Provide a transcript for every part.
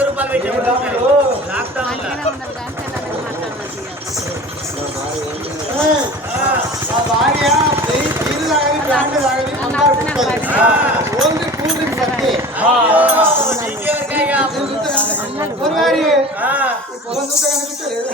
రూపాయలు పెట్టి భార్య నీళ్ళు తాగని బ్రాండ్ తాగని ఓన్లీ కూల్ డ్రింక్స్ అంతే పొలం చూస్తే కనిపించలేదు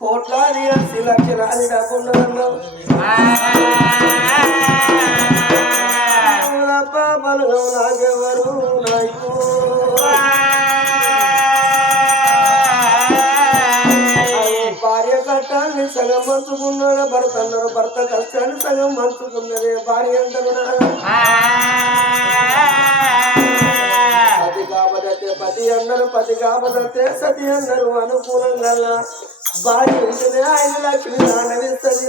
కోట్లాది అసి లక్షలాది డబ్బున్నదన్నా పాపలు నాకెవరు నాయకు భార్య కష్టాన్ని సగం మంచుకున్నాడు భర్త అన్నారు భర్త కష్టాన్ని సగం మంచుకున్నదే భార్య అంటారు పతి కాపదతే పతి అన్నారు పతి కాపదతే సతి అన్నారు అనుకూలంగా భార్య ఉంటేనే ఆయన లక్ష్మి దానవిస్తుంది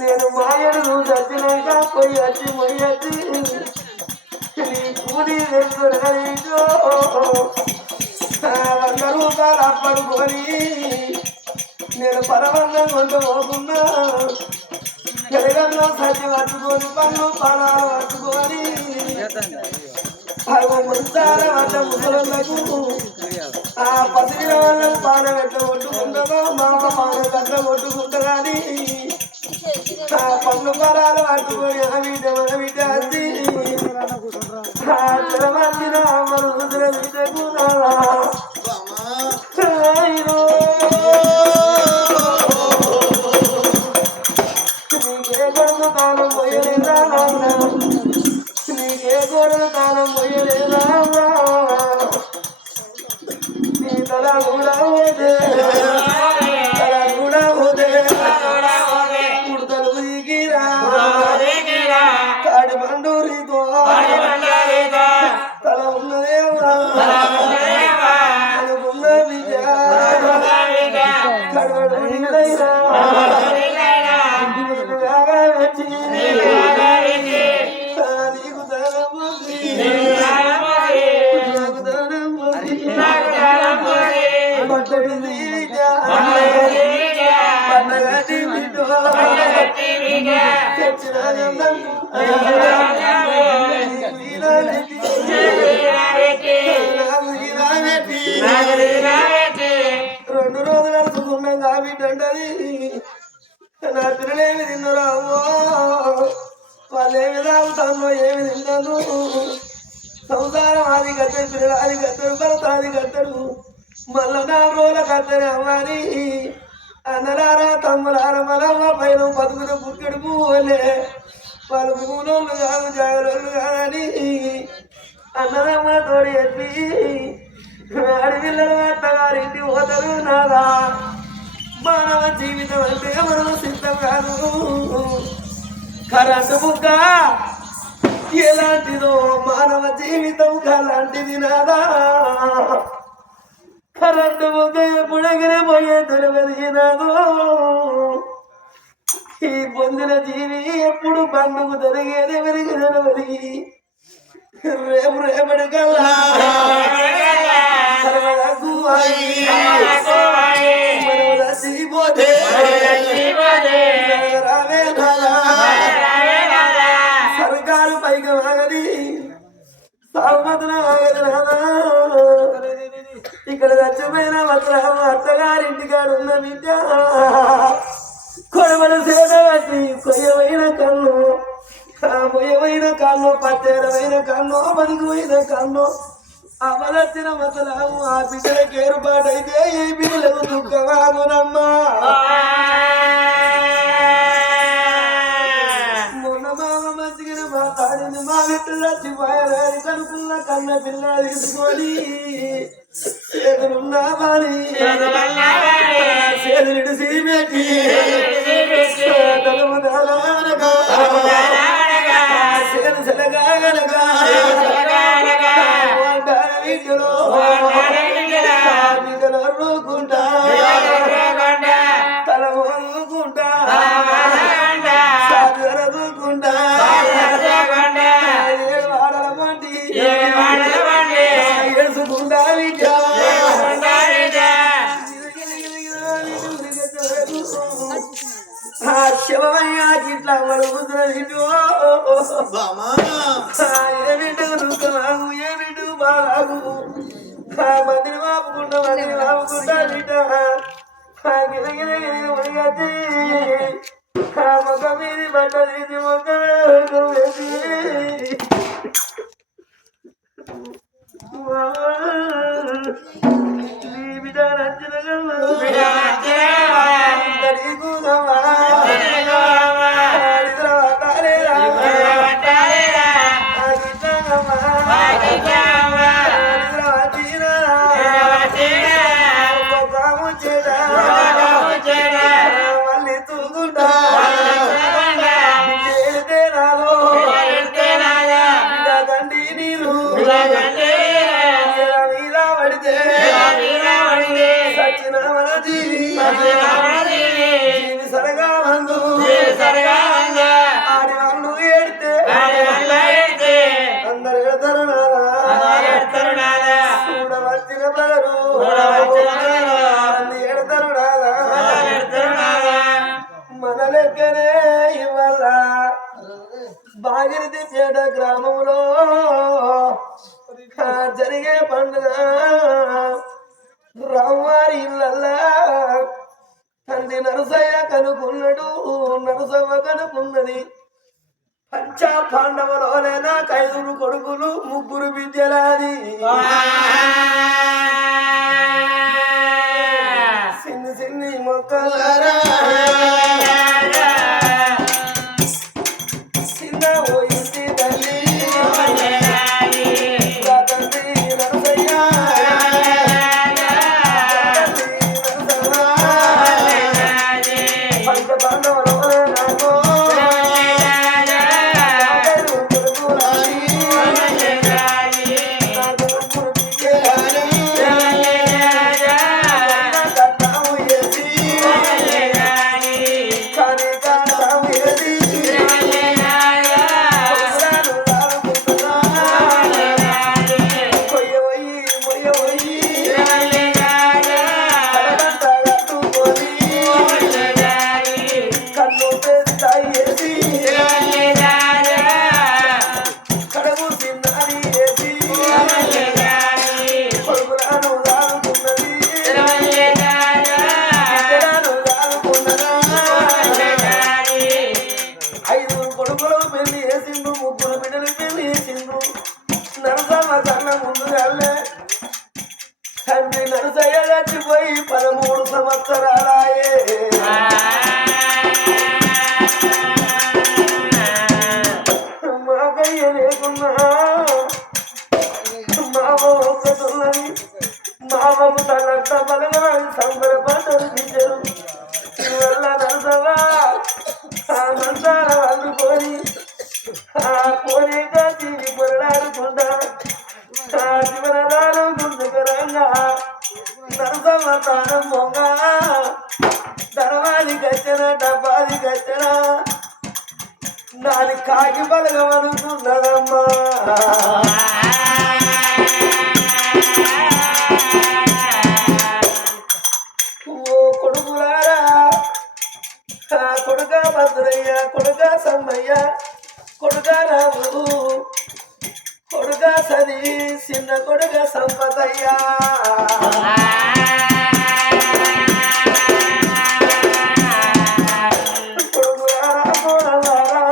నేను మాయడు చచ్చినాక పోయి వచ్చి మొయ్యచ్చి నీ కూలి తెలుసు 100 రూపాయలు అప్పడుకొని నేను పరవంగా కొంత పోకున్నా జగన్లో సత్యం పట్టుకొని పన్ను పడాలు పట్టుకొని ముంచాల వద్ద ముసలకు ఆ పసిడి వాళ్ళకు పానం ఎట్లా కొట్టుకుంటుందో మామ పానం అట్లా కొట్టుకుంటుందని ఆ పన్ను పరాలు పట్టుకొని ఆ బిడ్డ మన బిడ్డ వచ్చి ఆ తెలవచ్చిన అమ్మను ముద్ర బిడ్డకు నీకే కొడుకు తానం పోయలేదా నీకే కొడుకు తానం పోయలేదా నీ తల కూడా పోతే తల కూడా పోతే ఉడతలు దిగిరా కాడి బండూరితో తల ఉన్నదేవా అనుకున్న బిడ్డ కడవడు నీలైనా నీకు ధనం పట్టడి పండగటి రెండు రోజులు నడుచుకున్నాం కాబిడ్డంటది నా పిల్లలేమి తిన్నరావో వాళ్ళు ఏమి తాగుతానో ఏమి తిన్నాను సంసారం అది కట్టడు పిల్లలు అది కట్టడు భర్త అది కట్టడు మళ్ళా 4 రోజుల కట్టని అమ్మని అన్నలారా తమ్ములారా మలమ్మ పైన బతుకున పుట్టడు పువ్వులే వాళ్ళు పూనోళ్ళు కాదు జాగరోళ్ళు కాదని అన్నదమ్మ తోడి చెప్పి ఆడపిల్లలు అత్తగారింటి పోతారు నాదా మానవ జీవితం అంటే మనం సిద్ధం కాదు కరెంటు బుక్క ఎలాంటిదో మానవ జీవితం అలాంటిది నాదా కరెంటు బుక్క ఎప్పుడెగిరే పోయే తెలియదు ఈ పొందిన జీవి ఎప్పుడు బండుకు జరిగేది ఎవరికి తెలియదు రేపు రేపటి కల్లా పోతే సర్కారు పైకి ఆగది సాగుమతుల ఆగది రాదా ఇక్కడ చచ్చిపోయిన మాత్రం అత్తగారింటికాడు ఉన్న బిడ్డ కొడవలు సేద బట్టి కొయ్యమైన కన్ను మొయ్యమైన కన్ను పత్తేరమైన కన్ను బతికిపోయిన కన్ను అమలచ్చిన మతలాము ఆ బిడ్డలకు ఏర్పాటైతే ఈ బిడ్డలకు దుఃఖమాగునమ్మా మొన్న మామ మంచిగా మాట్లాడింది మా బిడ్డలు చచ్చిపోయారని కనుకున్న కన్న పిల్ల తీసుకొని చేతులున్నా బాని చేతులిడి సీమెట్టి తలుపు దానగా చేను సెలగానగా బిడ్డలో బిడ్డలో రూకుంటా తల మోరుకుంటా సాగరదుకుంటా ఏడు వాడల మండి ఎడుచుకుంటా బిడ్డ శివమయ్యా ఇట్లా మరుగుతున్న బిడ్డు ఏ బిడ్డకు దుఃఖమాగు ఏ బిడ్డకు బాగు మందిని వాపుకుంటా బిడ్డ గిరగిరగిరి మొక్క మీది బట్ట తీసి మొక్క వేసి నీ బిడ్డ నచ్చిన మళ్ళీ తూగుంటా గండి నీరు మీద పడితే సచిన మన జీవి సరగా మందు ఆడి వాళ్ళు ఏడితే అందరు ఎడతారు నాదా చూడవచ్చిన ప్రజలు అన్ని ఎడతారు నాదా మన లెక్కనే ఇవాళ బాగిరిది పేట గ్రామంలో జరిగే పండుగ రామారి ఇళ్ళల్లా తండ్రి నరసయ్య కనుకున్నాడు, నరసవ్వ కనుకున్నది. పంచా పాండవులోనైనా 5 కొడుకులు 3 విద్యలాది. సిన్ని సిన్ని మొక్కలారా చిన్న పోయింది తల్లి తండ్రి నరసయ్య పంచ పాండవులోనే నాకు తండ్రి నరసయ్య చచ్చిపోయి 13 సంవత్సరాలాయే. మాకయ్య లేకున్నా మామ ఒక్కతున్నది. మామకు తనంత బలగలని సంబరపడ్డరు బిడ్డరు. వల్ల నరసవా ఆ మంతాల అందుకొని ఆ కోరిక తీరి పొరడాడుకుంటా ఆ శివరాలు గుండుకరంగా నరసమ్మ ప్రాణం పొంగ ధనవాది కచ్చన డబ్బాది కచ్చన నాది కాకి బలగమనుకున్నదమ్మా. ఓ కొడుకులారా కొడుక భద్రయ్య, కొడుక సమ్మయ్య, కొడుక రాముడు, కొడుక సది, చిన్న కొడుక సంపదయ్యా. కొడుకులారా కోడలారా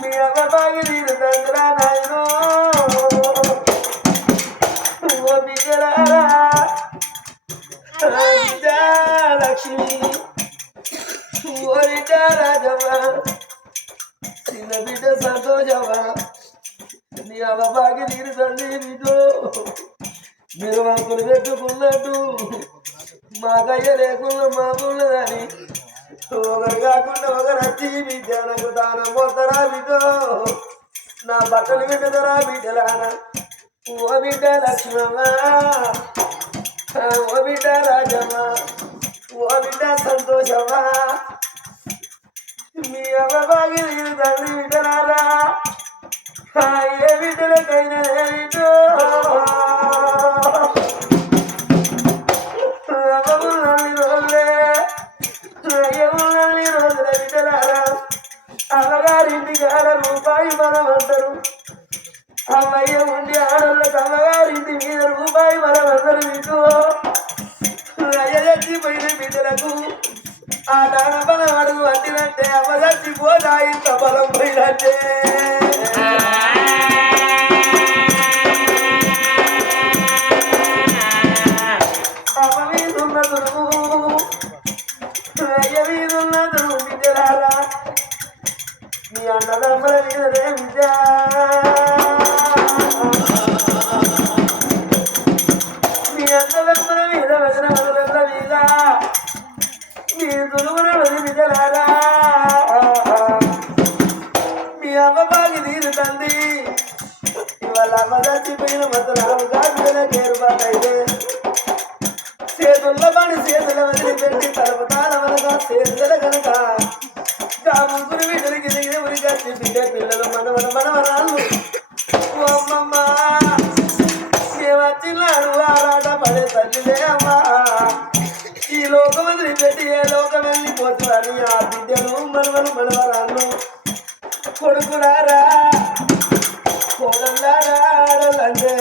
మీ అవ్వబాగి నీరు తండ్రా నాయనో. ఓ బిడ్డలారా లక్ష్మి, ఓ బిడ్డ రాజవ్వ, చిన్న బిడ్డ సంతోషవ్వ, నీ అవ్వబాగి నీరు తండ్రి బిడ్డో. మీరు మాకులు పెట్టుకున్నట్టు మాకయ్య లేకుండా మాకున్నదని ఒకరు కాకుండా ఒకరు వచ్చి బిడ్డ నాకు దానం పోతారా బిడ్డో. నా బట్టలు వింటదరా బిడ్డలారా. ఓ బిడ్డ లక్ష్మమ్మ, ఓ బిడ్డ రాజమ్మ, ఓ బిడ్డ సంతోషమ్మ, మీ అవ్వబాగి నీరు తండ్రి బిడ్డలారా. ఏ బిడ్డలకైనా బిడ్డో అవ్వములని రోజులే, అయ్యములని రోజుల బిడ్డలారా. అమ్మగారింటి కాడ రూపాయి మనమంటారు. అమ్మయ్య ఉండి ఆడళ్ళకి అమ్మగారింటి మీద రూపాయి మనమందరు బిడ్డో. అయ్య చచ్చిపోయిన బిడ్డలకు ఆ దాన బలం అడుగు అందినంటే అమ్మ చచ్చిపోదా ఇంత బలం పోయినట్టే. అమ్మ మీదున్నదురు అయ్య మీదున్నదురు బిడ్డలారా. మీ అన్నదమ్మల మీదనే విద్య, మీ అన్నదమ్మల మీద వదిన వదల మీద మీ దులుగున వది బిడ్డలారా. మీ అవ్వబాగి నీరు తండ్రి ఇవాళ అమ్మ చచ్చిపోయిన మతరావుగా బిడ్డల కేరుబాటైతే చేతుల్లో పడి చేతుల వదిలిపెట్టి తలపతాల వనక చేతుల కనుక ఆ 3 బిడ్డలకి దిగిన ఉరికొచ్చి బిడ్డ పిల్లలు మనవరాళ్ళు. ఓ అమ్మమ్మ ఏమచ్చినాడు ఆరాట పడే తల్లిలే అమ్మా. ఈ లోకం వదిలిపెట్టి ఏ లోకం వెళ్ళిపోతుందని ఆ బిడ్డలు మనవరాళ్ళు. కొడుకులారా కోడల్లారా ఆడలంటే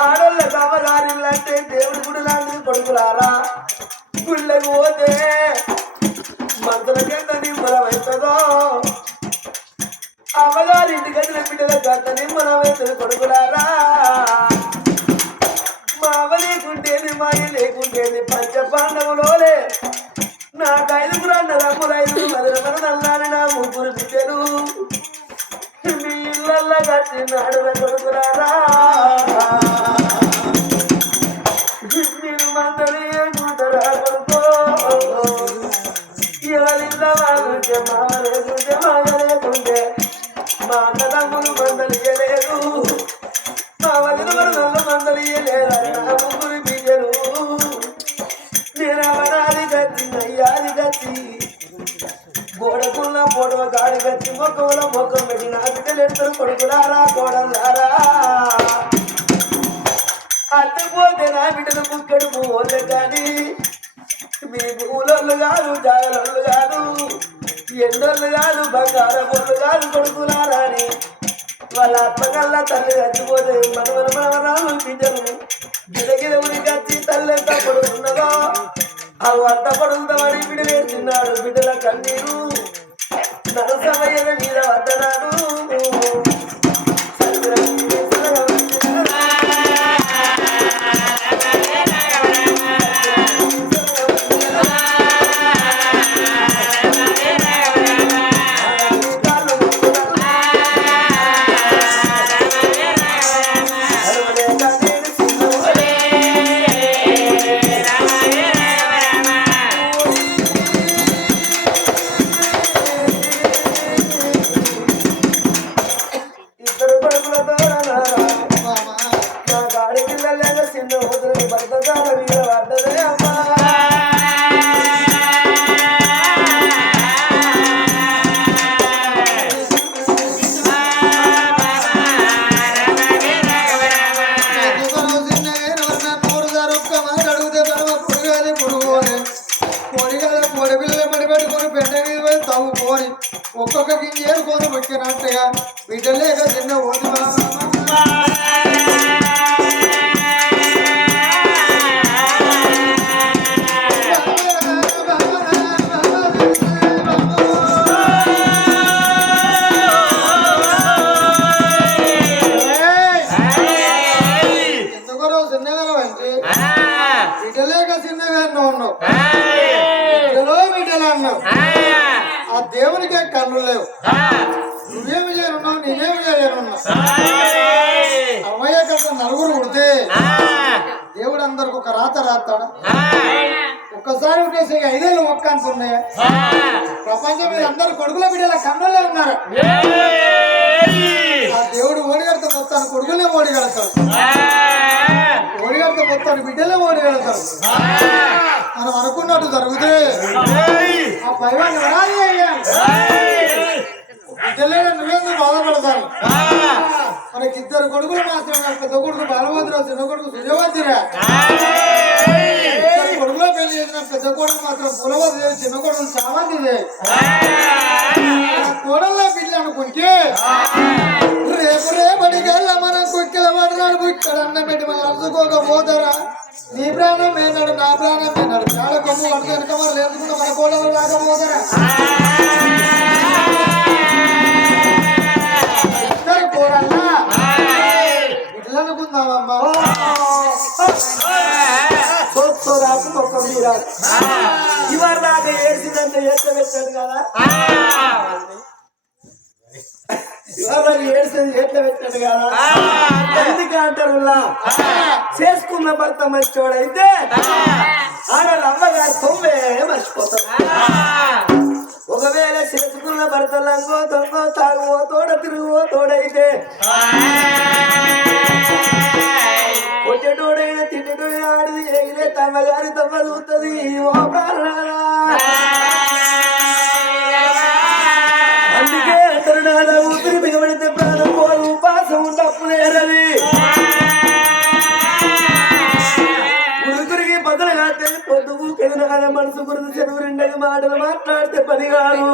ఆడోళ్ళ కావదారిల్లంటే దేవుడి గుడి లాంటిది కొడుకులారా గుళ్ళకి పోతే మంత్రులకెంత నిమ్మలమవుతుందో అమ్మగారి ఇంటి గదిన బిడ్డలకు అంత నిమ్మలమవుతుంది కొడుకులారా మా అవ్వ లేకుంటేది మాయ లేకుంటేది పంచ పాండవులోలే నాకు 5 అన్నదమ్ములు 5 మధురమన నల్లాని నా 3 బిడ్డలు మీ ఇళ్ళల్లో కట్టినాడు కొడుకురారా మీరు మందరి ఏముంటారా కొడుకో ఎవరింట్లో వాళ్ళుంటే మావ లేకుంటే మాయ లేకుంటే మా అన్నదమ్ములు మందలియలేదు మా వదిన వరదల్లో మందలియలేదు నా 3 బిడ్డలు నేను అవనాది గచ్చి నయ్యాది గచ్చి గోడకున్న పొడవ గాడి గచ్చి మొక్కలో మొక్కం పెట్టి నా బిడ్డలు ఎడతారు కొడుకులారా కోడలారా అట్టపోతే నా బిడ్డలు ముక్కడు పువ్వులే కానీ మీ పూలొల్లు కాదు జాగలొల్లు కాదు ఎండొల్లు కాదు బంగారం పొల్లు కాదు కొడుకులారా అని వాళ్ళ అప్పగల్లా తల్లి చచ్చిపోతే మనవరాలు బిడ్డలు గిరగిర ఉరి కచ్చి తల్లి ఎంత పడుతున్నదో ఆ అత్త పడుతుందని బిడ్డ వేస్తున్నాడు బిడ్డల కన్నీరు నరసమయ్యన మీద వద్దనాడు ఒక్కొక్క గింజ ఏరుకొని పెట్టినట్టుగా బిడ్డలేక చిన్న ఓడి ఎందుకో చిన్నగా అంటే బిడ్డలేక చిన్నగా ఉన్నావు బిడ్డలు అన్నావు ఆ దేవునికే కన్ను లేవు నువ్వేమి చేయనున్నావు నేనేమి చేయనున్నావు అమ్మయ్య కదా నలుగురు ఉడితే దేవుడు అందరికి ఒక రాత రాస్తాడు ఒక్కసారి ఉండేసి 5 ఏళ్ళు ఒక్క అనుకున్నాయా ప్రపంచం మీద అందరు కొడుకుల బిడ్డల కన్నులే ఉన్నారు ఆ దేవుడు ఓడిగడతా మొత్తాన్ని కొడుకులే ఓడిగడతాడు ఓడిగడతా మొత్తాన్ని బిడ్డలే ఓడిగడతాడు మనం అనుకున్నట్టు జరిగితే ఆ పైవాన్ని వరాలి బిడ్డలే నువ్వేందుకు బాధపడతాను మనకి 2 కొడుకులు మాత్రమే పెద్ద కొడుకు బలవంతురావు చిన్న కొడుకు సుజవంతురా కొడుకులో పెళ్లి చేసిన పెద్ద కొడుకు మాత్రం పులవద్దు చిన్న కొడుకు సామంతిదే కోడల్లో బిడ్డలు అనుకుంటే రేపు రేపటికల్లా మనం కుక్కిల పడినాడు ఇక్కడ అన్నం పెట్టి మనం అరుచుకోకపోతారా నీ ప్రాణం ఏనాడు నా ప్రాణం ఏనాడు చాలా కొమ్ము పడితే వెనక మనం లేకుండా మన కోడలు రాకపోతారా ఇద్దరు కోడల్లా బిడ్డలు అనుకుందామమ్మా రాకు మొక్కం తీరాలి ఇవాళ దాకా ఏడ్చిందంటే పెట్టాడు కదా ఇవాళ ఏడ్చింది పెట్టాడు కదా ఎందుకు అంటారు చేసుకున్న భర్త మంచోడైతే ఆడవాళ్ళ అమ్మగారు తొమ్మే మర్చిపోతారు ఒకవేళ చేసుకున్న భర్త లంగో దొంగో తాగువో తోడ తిరుగువో తోడైతే కొట్టేటోడైన తిట్టేటోడే ఆడిది ఎగిరే తమ్మగారి తమ్మ చూస్తుంది ఓ ప్రాణాలా అందుకే అంటారు నాదా ఊపిరి బిగబడితే ప్రాణం పోరు ఉపాసం ఉండప్పులేరది ఉడుకురికి బదులు కాస్తే పొద్దుకు కెదిన మనసు గురించి చెరువు 2 మాటలు మాట్లాడితే పని కాదు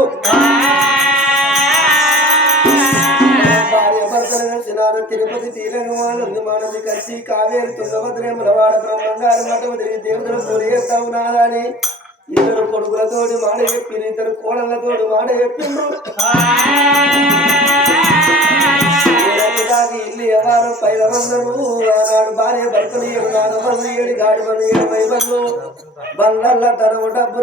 భార్య భర్తలు కలిసి నాన్న తిరుపతి తీరంగమానంది మానది కలిసి కావేరి తుంగభద్రేముల వాడ బ్రహ్మంగారు మఠము తిరిగి దేవుడు పూరి చేస్తాము నాదని ఇద్దరు కొడుకులతోటి మాట చెప్పి ఇద్దరు కోడళ్లతోటి మాట చెప్పిండ్రు ఇల్లు ఎవరు పైన వందరు ఆనాడు భార్య భర్తలు 7 నాలుగు మంది 7 గాడి మంది 20 మంది బండ్లల్ల తన డబ్బు